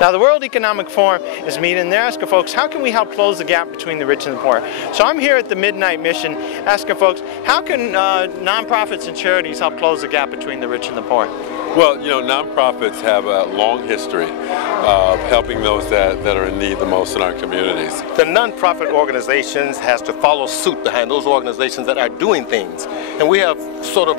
Now, the World Economic Forum is meeting, and they're asking folks, how can we help close the gap between the rich and the poor? So I'm here at the Midnight Mission asking folks, how can nonprofits and charities help close the gap between the rich and the poor? Well, you know, nonprofits have a long history of helping those that are in need the most in our communities. The nonprofit organizations has to follow suit behind those organizations that are doing things. And we have sort of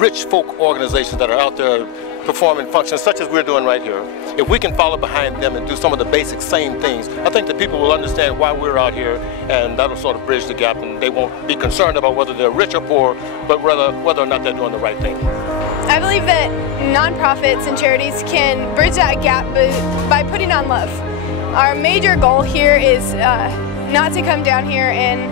rich folk organizations that are out there performing functions such as we're doing right here. If we can follow behind them and do some of the basic same things, I think that people will understand why we're out here, and that'll sort of bridge the gap, and they won't be concerned about whether they're rich or poor, but rather whether or not they're doing the right thing. I believe that nonprofits and charities can bridge that gap by putting on love. Our major goal here is not to come down here and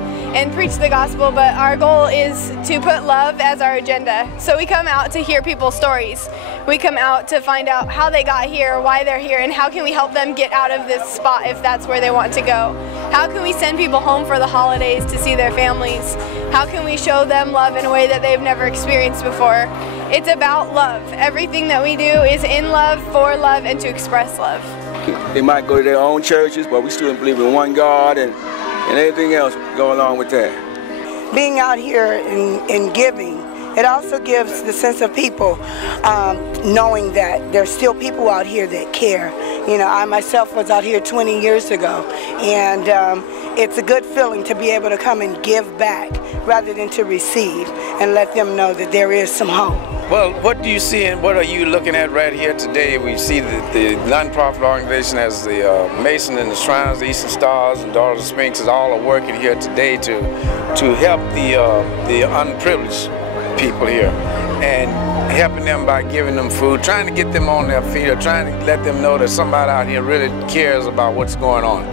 preach the gospel, but our goal is to put love as our agenda. So we come out to hear people's stories. We come out to find out how they got here, why they're here, and how can we help them get out of this spot if that's where they want to go. How can we send people home for the holidays to see their families? How can we show them love in a way that they've never experienced before? It's about love. Everything that we do is in love, for love, and to express love. They might go to their own churches, but we still believe in one God and everything else go along with that. Being out here and giving, it also gives the sense of people knowing that there's still people out here that care. You know, I myself was out here 20 years ago, and it's a good feeling to be able to come and give back rather than to receive, and let them know that there is some hope. Well, what do you see and what are you looking at right here today? We see that the nonprofit organization has the Mason and the Shrines, the Eastern Stars and Daughters of Sphinxes all are working here today to help the unprivileged people here, and helping them by giving them food, trying to get them on their feet, or trying to let them know that somebody out here really cares about what's going on.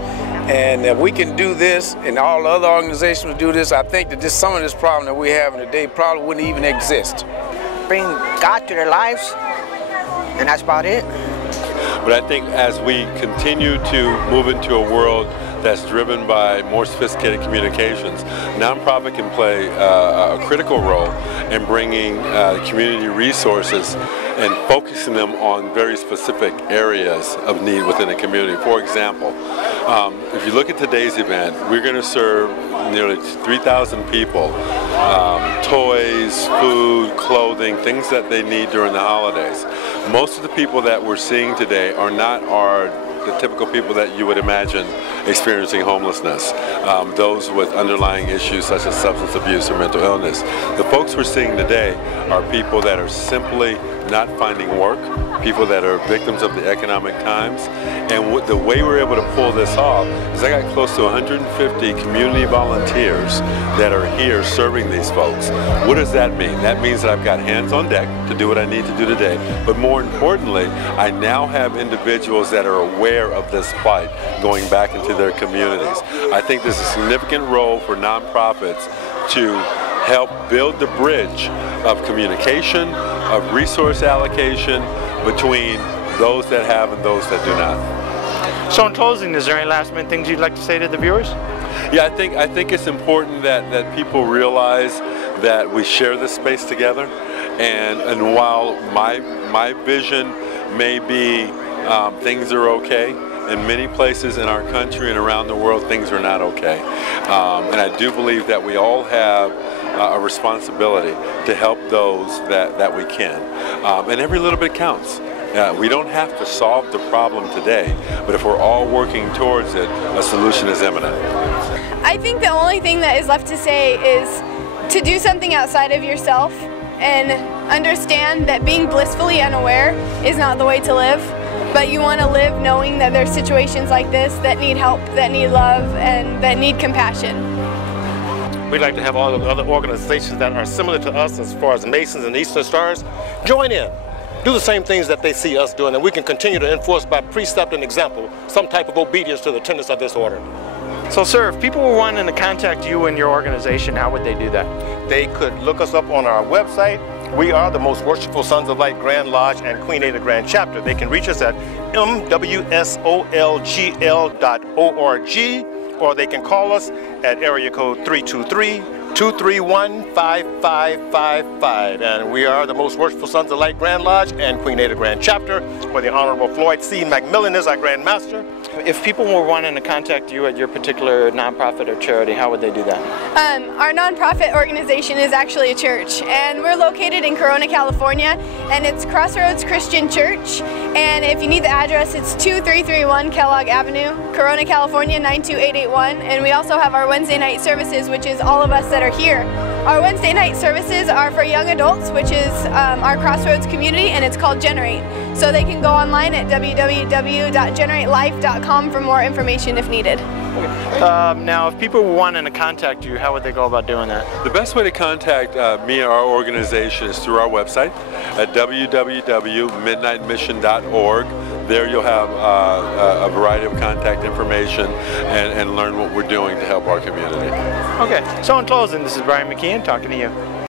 And if we can do this, and all the other organizations will do this, I think that some of this problem that we're having today probably wouldn't even exist. Bring God to their lives, and that's about it. But I think as we continue to move into a world that's driven by more sophisticated communications, nonprofit can play a critical role in bringing community resources and focusing them on very specific areas of need within a community. For example, if you look at today's event, we're going to serve nearly 3,000 people toys, food, clothing, things that they need during the holidays. Most of the people that we're seeing today are not the typical people that you would imagine experiencing homelessness, those with underlying issues such as substance abuse or mental illness. The folks we're seeing today are people that are simply not finding work, people that are victims of the economic times, and the way we're able to pull this off is I got close to 150 community volunteers that are here serving these folks. What does that mean? That means that I've got hands on deck to do what I need to do today, but more importantly, I now have individuals that are aware of this plight going back into their communities. I think there's a significant role for nonprofits to help build the bridge of communication, of resource allocation between those that have and those that do not. So in closing, is there any last minute things you'd like to say to the viewers? Yeah, I think it's important that people realize that we share this space together, and while my vision may be things are okay, in many places in our country and around the world things are not okay. And I do believe that we all have a responsibility to help those that we can. And every little bit counts. We don't have to solve the problem today, but if we're all working towards it, a solution is imminent. I think the only thing that is left to say is to do something outside of yourself and understand that being blissfully unaware is not the way to live, but you want to live knowing that there's situations like this that need help, that need love, and that need compassion. We'd like to have all the other organizations that are similar to us as far as Masons and Eastern Stars join in. Do the same things that they see us doing, and we can continue to enforce by precept and example some type of obedience to the tenets of this order. So sir, if people were wanting to contact you and your organization, how would they do that? They could look us up on our website. We are the Most Worshipful Sons of Light Grand Lodge and Queen Ada Grand Chapter. They can reach us at mwsolgl.org, or they can call us at area code 323 231-5555. And we are the Most Worshipful Sons of Light Grand Lodge and Queen Ada Grand Chapter, where the Honorable Floyd C. McMillan is our Grand Master. If people were wanting to contact you at your particular nonprofit or charity, how would they do that? Our nonprofit organization is actually a church, and we're located in Corona, California, and it's Crossroads Christian Church. And if you need the address, it's 2331 Kellogg Avenue, Corona, California 92881. And we also have our Wednesday night services, which is all of us that are here. Our Wednesday night services are for young adults, which is our Crossroads community, and it's called Generate. So they can go online at www.generatelife.com for more information if needed. Now, if people were wanting to contact you, how would they go about doing that? The best way to contact me and our organization is through our website at www.midnightmission.org. There you'll have a variety of contact information and learn what we're doing to help our community. Okay, so in closing, this is Brian McKeon talking to you.